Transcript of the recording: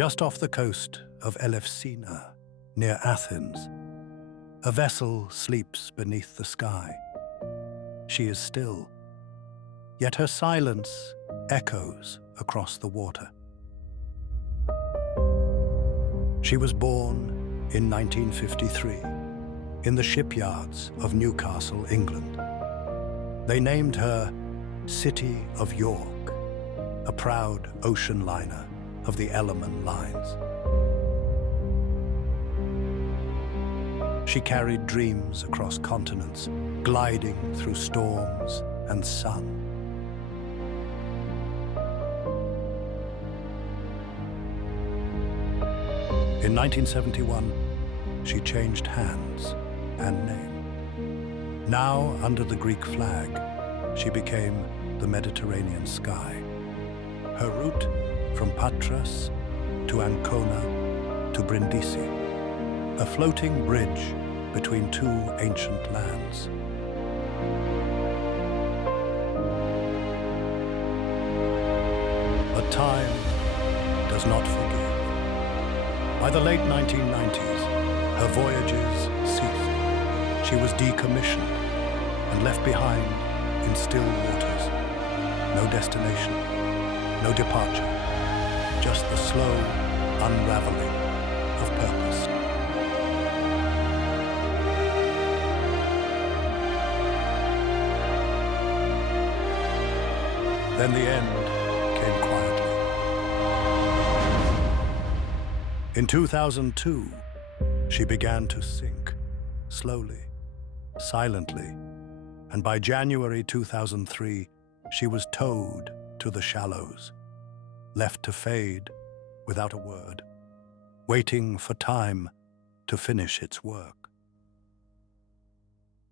Just off the coast of Elefsina, near Athens, a vessel sleeps beneath the sky. She is still, yet her silence echoes across the water. She was born in 1953 in the shipyards of Newcastle, England. They named her City of York, a proud ocean liner of the Elefsina lines. She carried dreams across continents, gliding through storms and sun. In 1971, she changed hands and name. Now, under the Greek flag, she became the Mediterranean sky. Her route from Patras to Ancona to Brindisi, a floating bridge between two ancient lands. But time does not forgive. By the late 1990s, her voyages ceased. She was decommissioned and left behind in still waters. No destination, no departure, just the slow unraveling of purpose. Then the end came quietly. In 2002, she began to sink, slowly, silently, and by January 2003, she was towed to the shallows, left to fade without a word, waiting for time to finish its work.